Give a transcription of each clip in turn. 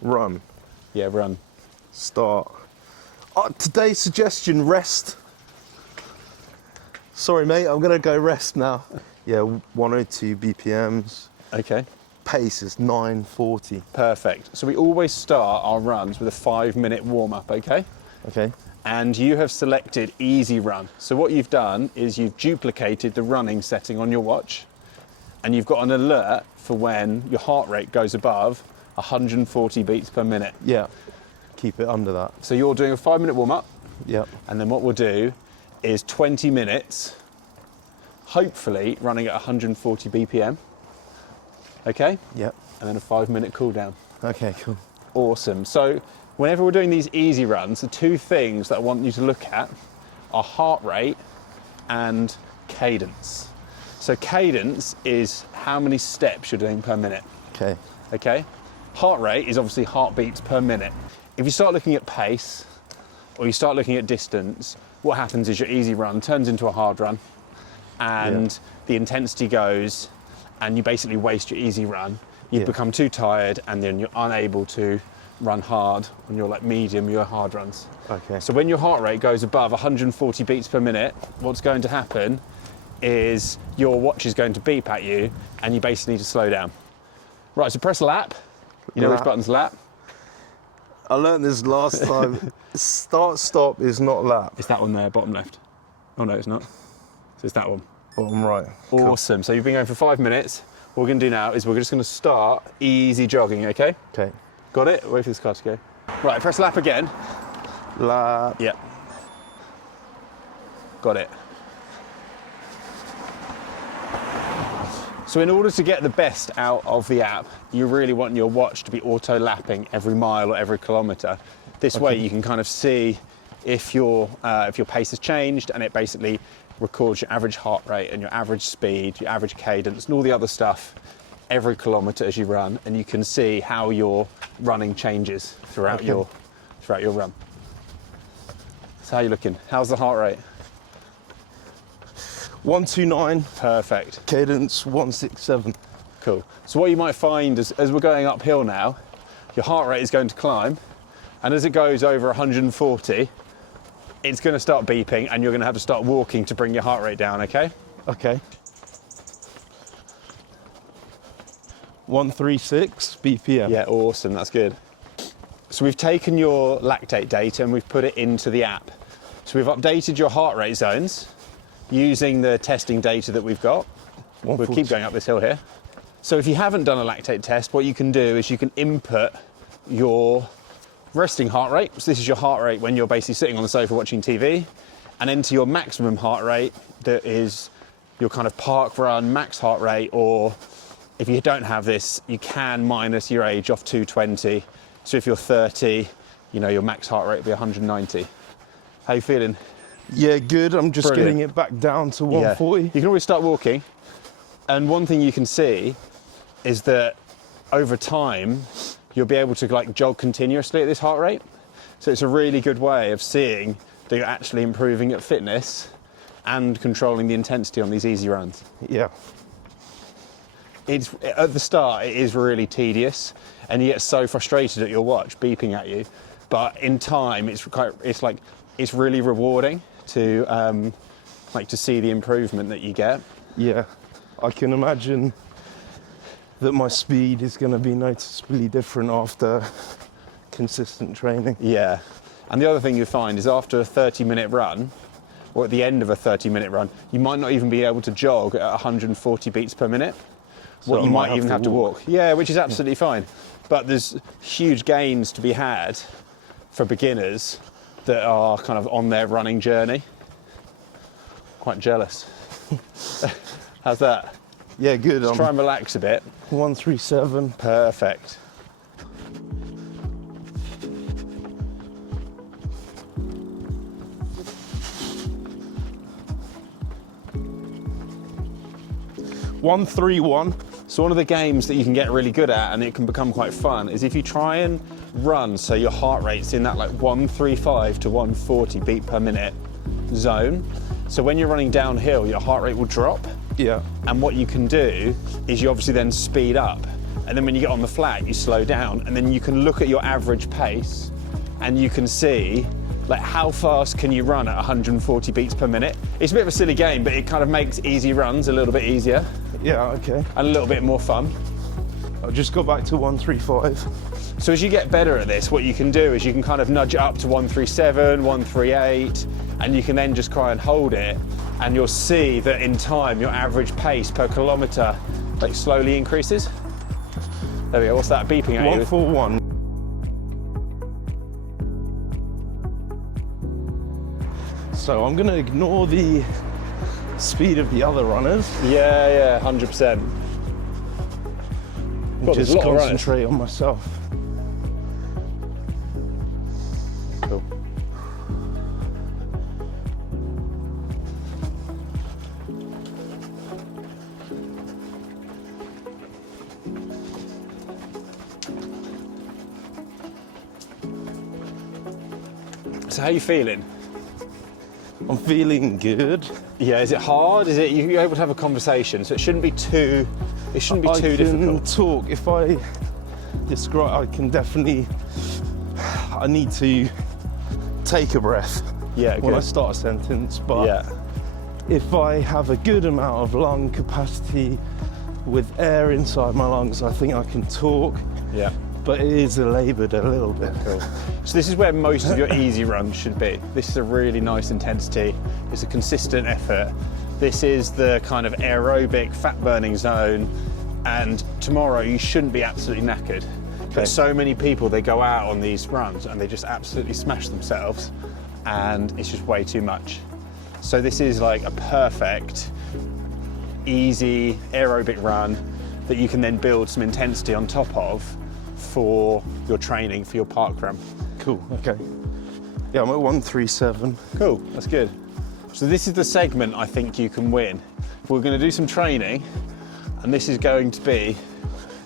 Run. Yeah, run. Start. Today's suggestion, rest. Sorry, mate, I'm gonna go rest now. Yeah, 102 BPMs. Okay. Pace is 940. Perfect. So we always start our runs with a 5-minute warm-up, okay? Okay. And you have selected easy run. So what you've done is you've duplicated the running setting on your watch, and you've got an alert for when your heart rate goes above 140 beats per minute. Yeah. Keep it under that. So you're doing a 5-minute warm-up, Yeah. and then what we'll do is 20 minutes, hopefully running at 140 BPM. Okay? Yeah. And then a 5-minute cool down. Okay, cool. Awesome. So whenever we're doing these easy runs, the two things that I want you to look at are heart rate and cadence. So cadence is how many steps you're doing per minute. Okay. Okay? Heart rate is obviously heartbeats per minute. If you start looking at pace or you start looking at distance, what happens is your easy run turns into a hard run, and the intensity goes, and you basically waste your easy run. You become too tired, and then you're unable to run hard on your medium, your hard runs. Okay. So when your heart rate goes above 140 beats per minute, what's going to happen is your watch is going to beep at you, and you basically need to slow down. Right, so press lap. You know which button's lap? I learned this last time. Start, stop is not lap. It's that one there, bottom left. Oh no, it's not. So it's that one. Bottom right. Awesome. So you've been going for 5 minutes. What we're going to do now is we're just going to start easy jogging, okay? Okay. Got it? Wait for this car to go. Right, press lap again. Lap. Yeah. Got it. So in order to get the best out of the app, you really want your watch to be auto-lapping every mile or every kilometre. This way you can kind of see if your pace has changed, and it basically records your average heart rate and your average speed, your average cadence, and all the other stuff every kilometre as you run, and you can see how your running changes throughout your run. So how are you looking? How's the heart rate? 129. Perfect. Cadence 167. Cool. So what you might find as we're going uphill now, your heart rate is going to climb, and as it goes over 140, it's going to start beeping, and you're going to have to start walking to bring your heart rate down, okay? Okay. 136 BPM. Yeah, awesome, that's good. So we've taken your lactate data and we've put it into the app. So we've updated your heart rate zones using the testing data that we've got. We'll keep going up this hill here. So if you haven't done a lactate test, what you can do is you can input your resting heart rate. So this is your heart rate when you're basically sitting on the sofa watching TV, and enter your maximum heart rate, that is your kind of park run max heart rate, or if you don't have this, you can minus your age off 220. So if you're 30, you know, your max heart rate will be 190. How you feeling? Yeah, good. I'm just Brilliant. getting it back down to 140. You can always start walking. And one thing you can see is that over time, you'll be able to jog continuously at this heart rate. So it's a really good way of seeing that you're actually improving at fitness and controlling the intensity on these easy runs. Yeah. It's, at the start, it is really tedious, and you get so frustrated at your watch beeping at you. But in time, it's really rewarding to to see the improvement that you get. Yeah. I can imagine that my speed is going to be noticeably different after consistent training. Yeah. And the other thing you find is after a 30-minute run, or at the end of a 30-minute run, you might not even be able to jog at 140 beats per minute. So You might even have to walk. Yeah, which is absolutely fine. But there's huge gains to be had for beginners that are kind of on their running journey. Quite jealous. How's that? Yeah, good. Just try and relax a bit. 137. Perfect. $131. So one of the games that you can get really good at, and it can become quite fun, is if you try and run so your heart rate's in that 135 to 140 beat per minute zone. So when you're running downhill, your heart rate will drop. Yeah. And what you can do is you obviously then speed up. and then when you get on the flat, you slow down, and then you can look at your average pace, and you can see like how fast can you run at 140 beats per minute. It's a bit of a silly game, but it kind of makes easy runs a little bit easier. Yeah, okay. And a little bit more fun. I'll just go back to 135. So as you get better at this, what you can do is you can kind of nudge it up to 137, 138, and you can then just try and hold it, and you'll see that in time your average pace per kilometre like slowly increases. There we go, what's that beeping at you? 141. So I'm gonna ignore the speed of the other runners. Yeah, 100%. And just concentrate on myself. Cool. So how are you feeling? I'm feeling good. Yeah, is it hard? Is it you're able to have a conversation? So it shouldn't be too difficult. I can talk. If I describe, I can definitely. I need to take a breath. Yeah, when good. I start a sentence, but Yeah. if I have a good amount of lung capacity with air inside my lungs, I think I can talk. Yeah. But it is laboured a little bit. Cool. So this is where most of your easy runs should be. This is a really nice intensity. It's a consistent effort. This is the kind of aerobic fat burning zone. And tomorrow you shouldn't be absolutely knackered. Okay. But so many people, they go out on these runs and they just absolutely smash themselves, and it's just way too much. So this is like a perfect, easy aerobic run that you can then build some intensity on top of for your training, for your park run. Cool, okay. Yeah, I'm at 137. Cool, that's good. So this is the segment I think you can win. We're going to do some training, and this is going to be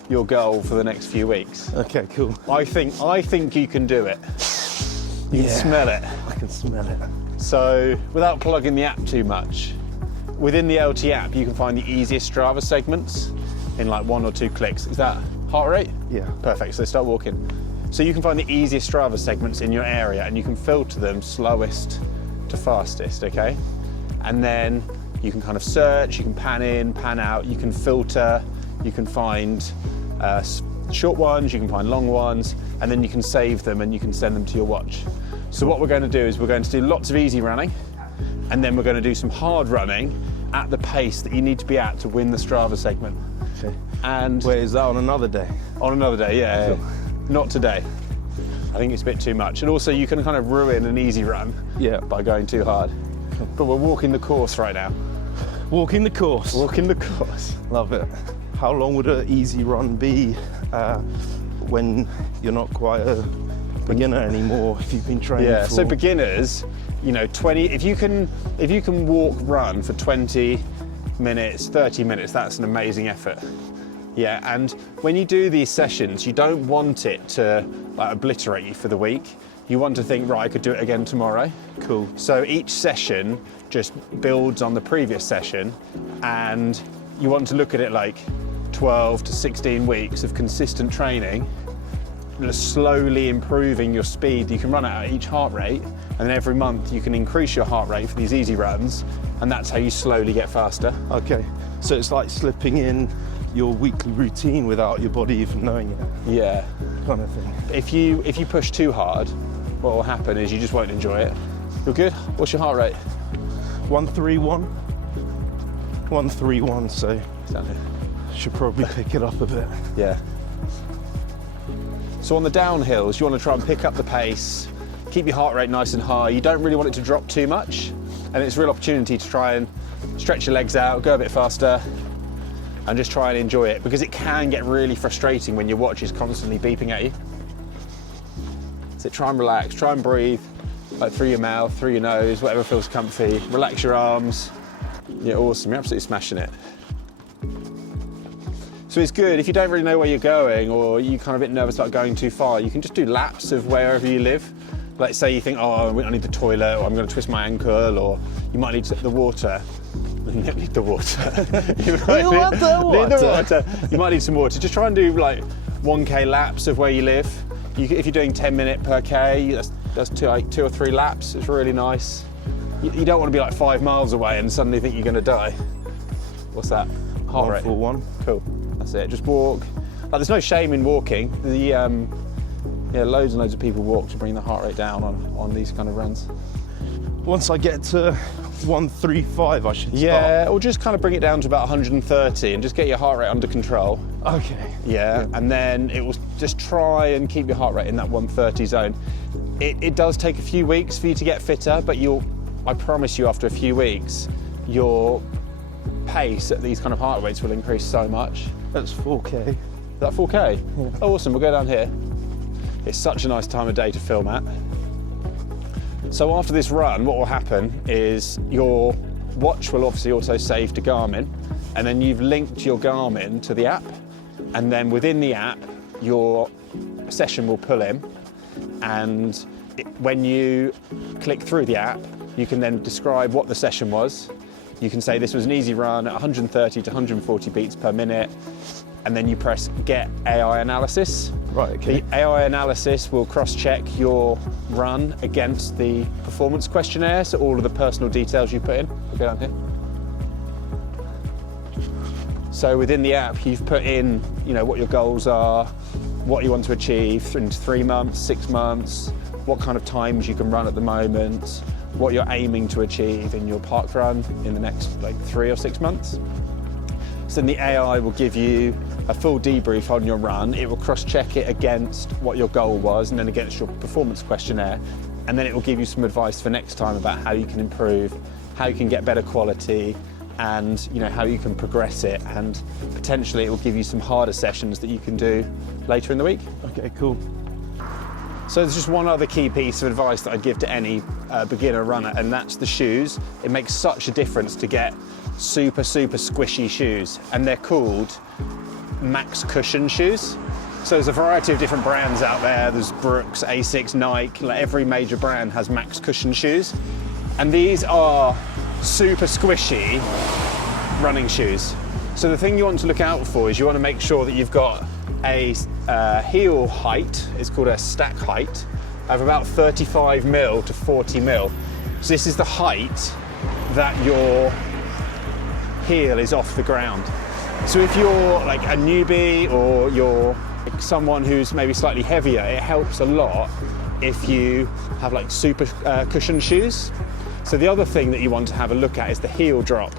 your goal for the next few weeks. Okay, cool. I think you can do it. You can smell it. I can smell it. So without plugging the app too much, within the LT app you can find the easiest Strava segments in like 1 or 2 clicks. Is that heart rate? Yeah. Perfect, so start walking. So you can find the easiest Strava segments in your area, and you can filter them slowest to fastest, okay? And then you can kind of search, you can pan in, pan out, you can filter, you can find short ones, you can find long ones, and then you can save them and you can send them to your watch. So what we're going to do is we're going to do lots of easy running, and then we're going to do some hard running at the pace that you need to be at to win the Strava segment. Okay. And Wait, is that on another day? on another day, yeah. Cool. Not today. I think it's a bit too much. And also you can kind of ruin an easy run by going too hard. Cool. But we're walking the course right now. Walking the course. Walking the course. Love it. How long would an easy run be when you're not quite a beginner anymore, if you've been training Yeah, for... so beginners, you know, 20, if you can walk, run for 20 minutes, 30 minutes, that's an amazing effort. Yeah, and when you do these sessions, you don't want it to like obliterate you for the week. You want to think, right, I could do it again tomorrow. Cool. So each session just builds on the previous session, and you want to look at it like 12 to 16 weeks of consistent training, slowly improving your speed you can run at each heart rate, and then every month you can increase your heart rate for these easy runs, and that's how you slowly get faster. Okay, so it's like slipping in your weekly routine without your body even knowing it, Yeah. kind of thing. If you push too hard, what will happen is you just won't enjoy it. You're good? What's your heart rate? 131. 131, so Exactly. should probably pick it up a bit. Yeah. So on the downhills, you want to try and pick up the pace, keep your heart rate nice and high. You don't really want it to drop too much, and it's a real opportunity to try and stretch your legs out, go a bit faster, and just try and enjoy it, because it can get really frustrating when your watch is constantly beeping at you. So try and relax, try and breathe, like through your mouth, through your nose, whatever feels comfy. Relax your arms. You're awesome, you're absolutely smashing it. So it's good, if you don't really know where you're going, or you're kind of a bit nervous about going too far, you can just do laps of wherever you live. Like say you think, oh, I need the toilet, or I'm going to twist my ankle, or you might need the water. Need the water. You want the Need the water. water. You might need some water. Just try and do like 1k laps of where you live. If you're doing 10 minute per k, that's two or three laps. It's really nice. You don't want to be like 5 miles away and suddenly think you're going to die. What's that? Heart rate. 141. Cool. That's it. Just walk. Like, there's no shame in walking. Loads and loads of people walk to bring the heart rate down on these kind of runs. Once I get to 135, I should start. Yeah, or just kind of bring it down to about 130 and just get your heart rate under control. Okay. Yeah, and then it will just try and keep your heart rate in that 130 zone. It does take a few weeks for you to get fitter, but I promise you, after a few weeks, your pace at these kind of heart rates will increase so much. That's 4K. Is that 4K? Yeah. Oh, awesome, we'll go down here. It's such a nice time of day to film at. So after this run, what will happen is your watch will obviously also save to Garmin, and then you've linked your Garmin to the app, and then within the app, your session will pull in, and when you click through the app, you can then describe what the session was. You can say this was an easy run at 130 to 140 beats per minute, and then you press Get AI Analysis. Right, okay. The AI analysis will cross-check your run against the performance questionnaire, so all of the personal details you put in. We'll go down here. So within the app, you've put in, what your goals are, what you want to achieve in 3 months, 6 months, what kind of times you can run at the moment, what you're aiming to achieve in your park run in the next 3 or 6 months. So then the AI will give you a full debrief on your run. It will cross-check it against what your goal was and then against your performance questionnaire. And then it will give you some advice for next time about how you can improve, how you can get better quality, and how you can progress it. And potentially it will give you some harder sessions that you can do later in the week. Okay, cool. So there's just one other key piece of advice that I'd give to any beginner runner, and that's the shoes. It makes such a difference to get super squishy shoes, and they're called max cushion shoes. So there's a variety of different brands out there. There's Brooks, Asics, Nike, every major brand has max cushion shoes. And these are super squishy running shoes. So the thing you want to look out for is you want to make sure that you've got a heel height, it's called a stack height, of about 35 mil to 40 mil. So this is the height that your heel is off the ground. So if you're like a newbie or you're someone who's maybe slightly heavier, it helps a lot if you have super cushion shoes. So the other thing that you want to have a look at is the heel drop.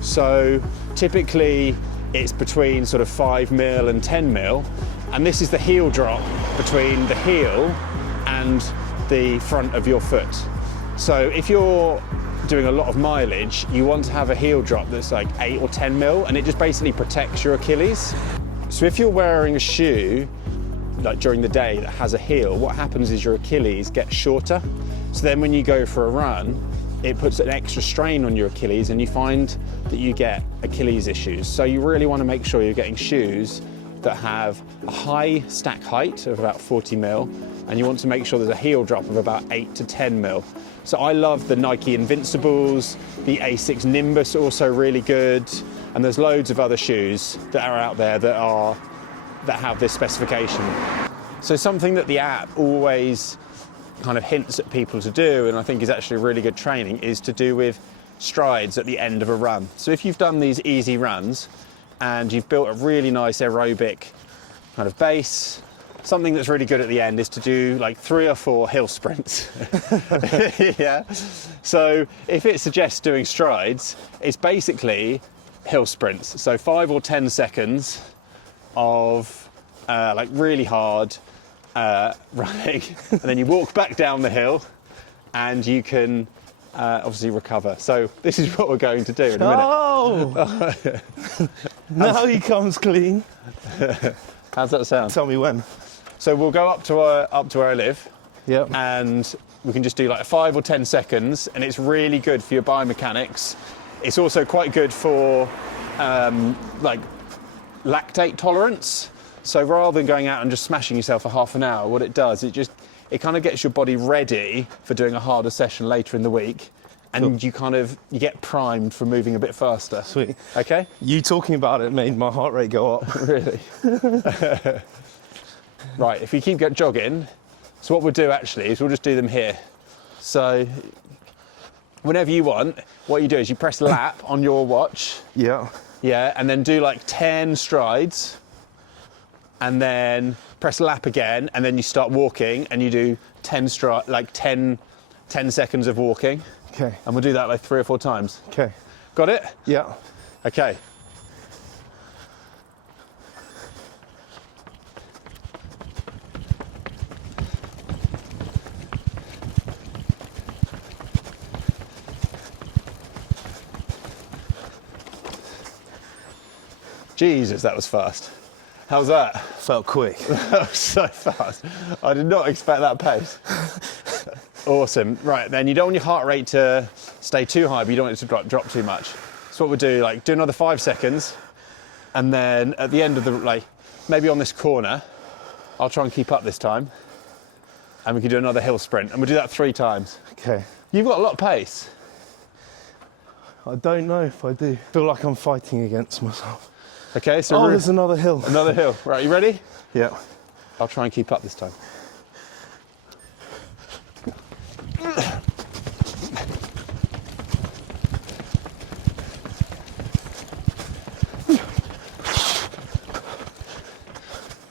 So typically it's between sort of 5 mil and 10 mil, and this is the heel drop between the heel and the front of your foot. So if you're doing a lot of mileage, you want to have a heel drop that's 8 or 10 mil, and it just basically protects your Achilles. So if you're wearing a shoe during the day that has a heel, what happens is your Achilles gets shorter. So then when you go for a run, it puts an extra strain on your Achilles, and you find that you get Achilles issues. So you really want to make sure you're getting shoes that have a high stack height of about 40 mil, and you want to make sure there's a heel drop of about 8 to 10 mil. So I love the Nike Invincibles, the Asics Nimbus are also really good, and there's loads of other shoes that are out there that have this specification. So something that the app always kind of hints at people to do, and I think is actually really good training, is to do with strides at the end of a run. So if you've done these easy runs and you've built a really nice aerobic kind of base, something that's really good at the end is to do 3 or 4 hill sprints. Yeah. So if it suggests doing strides, it's basically hill sprints. So 5 or 10 seconds of really hard running, and then you walk back down the hill, and you can obviously recover. So this is what we're going to do in a minute. Oh! Now he comes clean. How's that sound? Tell me when. So we'll go up to where I live. Yep. And we can just do 5 or 10 seconds, and it's really good for your biomechanics. It's also quite good for lactate tolerance. So rather than going out and just smashing yourself for half an hour, what it does, it kind of gets your body ready for doing a harder session later in the week. and you get primed for moving a bit faster. Sweet. Okay? You talking about it made my heart rate go up. Really? Right, if we keep jogging, so what we'll do actually is we'll just do them here. So whenever you want, what you do is you press lap on your watch. Yeah. Yeah, and then do like 10 strides, and then press lap again, and then you start walking, and you do 10 seconds of walking. Okay. And we'll do that like 3 or 4 times. Okay. Got it? Yeah. Okay. Jesus, that was fast. How's that? Felt quick. That was so fast. I did not expect that pace. Awesome. Right, then you don't want your heart rate to stay too high, but you don't want it to drop too much. So what we'll do, like, do another 5 seconds, and then at the end of the, maybe on this corner, I'll try and keep up this time, and we can do another hill sprint, and we'll do that 3 times. Okay. You've got a lot of pace. I don't know if I do. Feel like I'm fighting against myself. Okay, so there's another hill. Another hill. Right, you ready? Yeah. I'll try and keep up this time.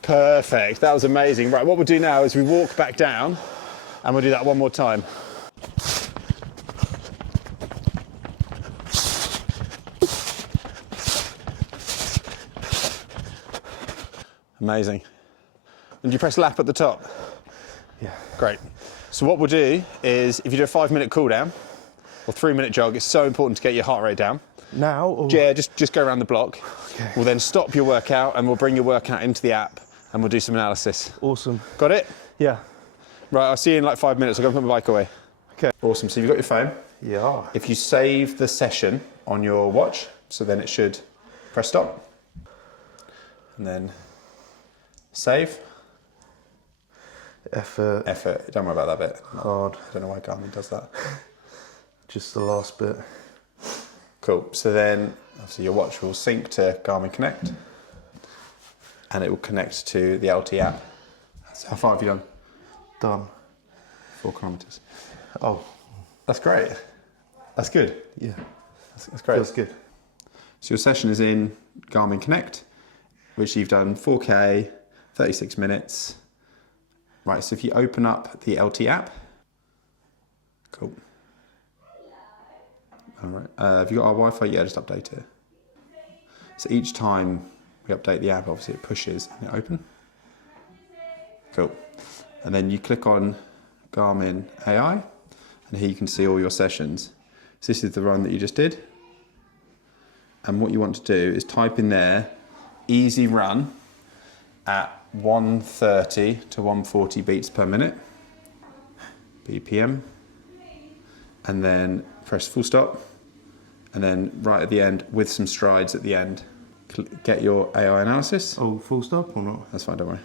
Perfect, that was amazing. Right, what we'll do now is we walk back down, and we'll do that one more time. Amazing. And you press lap at the top? Yeah. Great. So what we'll do is, if you do a 5-minute cool down, or 3-minute jog, it's so important to get your heart rate down. Now? Or... Yeah, just go around the block. Okay. We'll then stop your workout, and we'll bring your workout into the app, and we'll do some analysis. Awesome. Got it? Yeah. Right, I'll see you in like 5 minutes. I'll go and put my bike away. Okay. Awesome, so you've got your phone. Yeah. If you save the session on your watch, so then it should press stop. And then save. Effort. Don't worry about that bit. Hard. I don't know why Garmin does that. Just the last bit. Cool. So then, obviously, your watch will sync to Garmin Connect, and it will connect to the LT app. So how far have you done? Done. 4 kilometres. Oh. That's great. That's good. Yeah. That's great. Feels good. So your session is in Garmin Connect, which you've done 4K, 36 minutes. Right, so if you open up the LT app, cool. All right, have you got our Wi-Fi? Yeah, just update it. So each time we update the app, obviously it pushes and it open. Cool. And then you click on Garmin AI, and here you can see all your sessions. So this is the run that you just did. And what you want to do is type in there, easy run at 130 to 140 beats per minute, BPM, and then press full stop, and then right at the end with some strides at the end, get your AI analysis. Oh, full stop or not? That's fine, don't worry.